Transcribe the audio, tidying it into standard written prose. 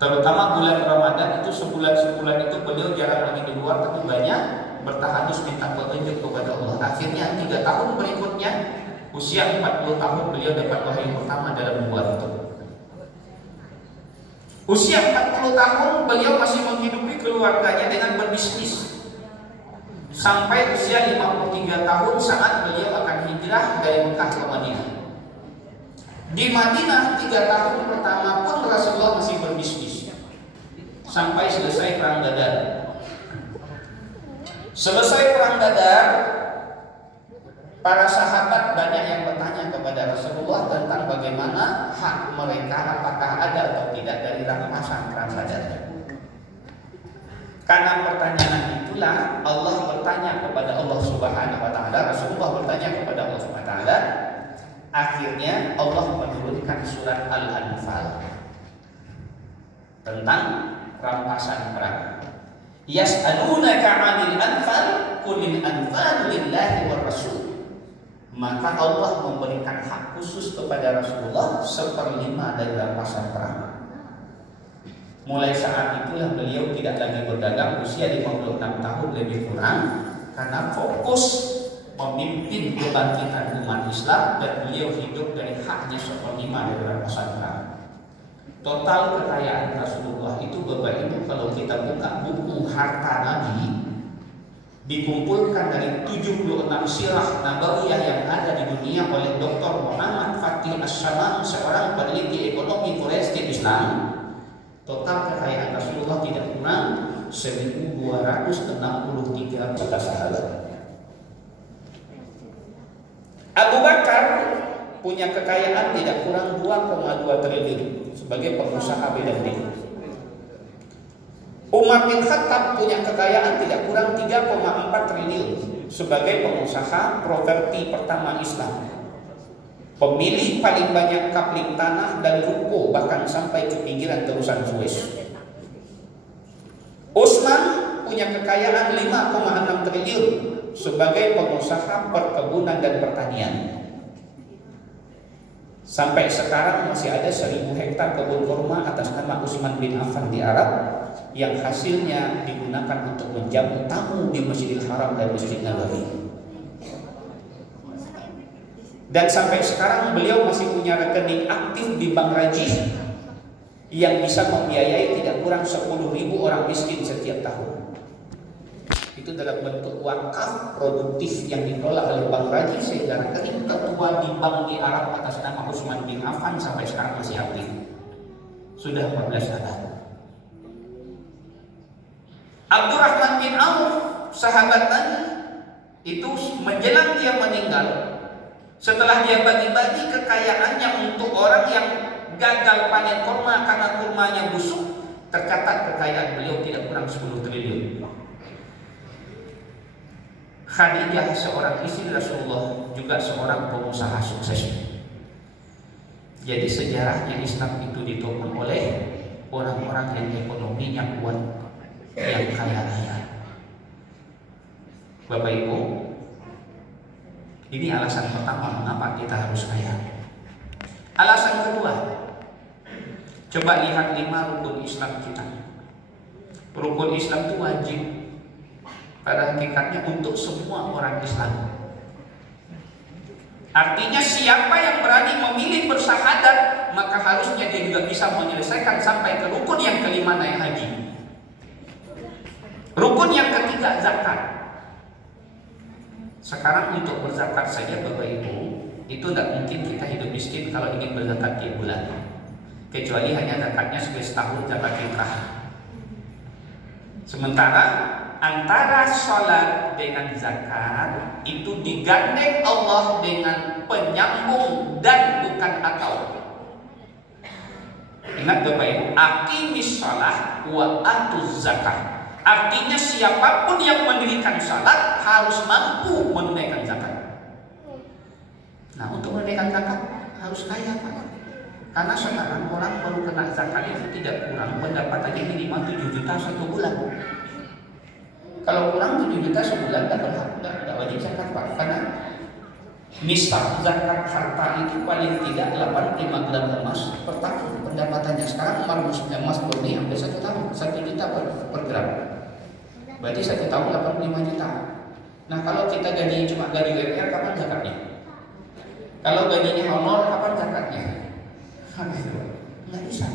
Terutama bulan Ramadan itu sebulan itu beliau jarang lagi di luar, tapi banyak bertahanus minta petunjuk kepada Allah. Akhirnya 3 tahun berikutnya, usia 40 tahun beliau dapat wahyu pertama dalam nubuat itu. Usia 40 tahun beliau masih menghidupi keluarganya dengan berbisnis. Sampai usia 53 tahun saat beliau akan hijrah dari Mekah ke Madinah. Di Madinah 3 tahun pertama pun Rasulullah masih berbisnis sampai selesai perang Badar. Selesai perang Badar, para sahabat banyak yang bertanya kepada Rasulullah tentang bagaimana hak mereka, apakah ada atau tidak dari rampasan perang Badar. Karena pertanyaan itulah Allah bertanya kepada Allah Subhanahu wa taala, Rasulullah bertanya kepada Allah Subhanahu wa taala. Akhirnya Allah menurunkan surat Al-Anfal tentang rampasan perang. Yas'alunaka 'anil anfal qulil anfalu lillahi war rasul. Maka Allah memberikan hak khusus kepada Rasulullah 1/5 dari rampasan perang. Mulai saat itulah beliau tidak lagi berdagang, usia 56 tahun lebih kurang, karena fokus memimpin kebangkitan umat Islam dan beliau hidup dari haknya 1/5 dari rampasan perang. Total kekayaan Rasulullah itu Bapak Ibu, kalau kita buka buku harta Nabi, dikumpulkan dari 76 sirah nabawiyah yang ada di dunia oleh Dr. Muhammad Fatih As-Samam, seorang peneliti ekonomi forensik Islam. Total kekayaan Rasulullah tidak kurang 1.263 juta sahabat. Abu Bakar punya kekayaan tidak kurang 2,2 triliun sebagai pengusaha bidang ini. Umar bin Khattab punya kekayaan tidak kurang 3,4 triliun sebagai pengusaha properti pertama Islam. Pemilik paling banyak kapling tanah dan ruko, bahkan sampai ke pinggiran terusan Suez. Utsman punya kekayaan 5,6 triliun sebagai pengusaha perkebunan dan pertanian. Sampai sekarang masih ada 1.000 hektar kebun kurma atas nama Utsman bin Affan di Arab yang hasilnya digunakan untuk menjamu tamu di Masjidil Haram dan Masjid Nabawi. Dan sampai sekarang beliau masih punya rekening aktif di Bank Rajih yang bisa membiayai tidak kurang 10.000 orang miskin setiap tahun. Itu dalam bentuk wakaf produktif yang dikelola oleh Bank Rajih, sehingga rekening tertua di bank di Arab atas nama Utsman bin Affan sampai sekarang masih aktif. Sudah 14 abad. Abdurrahman bin Auf, sahabat Nabi, itu menjelang dia meninggal, setelah dia bagi-bagi kekayaannya untuk orang yang gagal panen kurma karena kurmanya busuk, tercatat kekayaan beliau tidak kurang 10 triliun. Khadijah, seorang istri Rasulullah, juga seorang pengusaha sukses. Jadi sejarahnya Islam itu ditopang oleh orang-orang yang ekonominya kuat, yang kaya raya. Bapak Ibu, ini alasan pertama mengapa kita harus kaya. Alasan kedua, coba lihat 5 rukun Islam kita. Rukun Islam itu wajib pada hakikatnya untuk semua orang Islam. Artinya siapa yang berani memilih bersyahadat, maka harusnya dia juga bisa menyelesaikan sampai ke rukun yang kelima, naik haji. Rukun yang ketiga, zakat. Sekarang untuk berzakat saja Bapak Ibu, itu tidak mungkin kita hidup miskin kalau ingin berzakat tiap bulan, kecuali hanya zakatnya setahun zakat fitrah. Sementara antara sholat dengan zakat itu digandeng Allah dengan penyambung dan bukan atau. Ingat Bapak Ibu, aqimis sholat wa atuz zakat. Artinya siapapun yang mendirikan salat harus mampu menunaikan zakat. Nah, untuk menunaikan zakat harus kaya, Pak. Karena sekarang orang baru kena zakat itu tidak kurang pendapatannya minimal 7 juta satu bulan. Kalau kurang 7 juta sebulan tidak wajib zakat, Pak. Karena nisab zakat harta itu paling tidak 85 gram emas per tahun pendapat. sekarang emas murni hampir 1 tahun, 1 juta per gram. Berarti 1 tahun 85 juta. Nah kalau kita gajinya cuma gaji UMR, kapan zakatnya? Kalau gajinya honor, kapan zakatnya? Nggak bisa.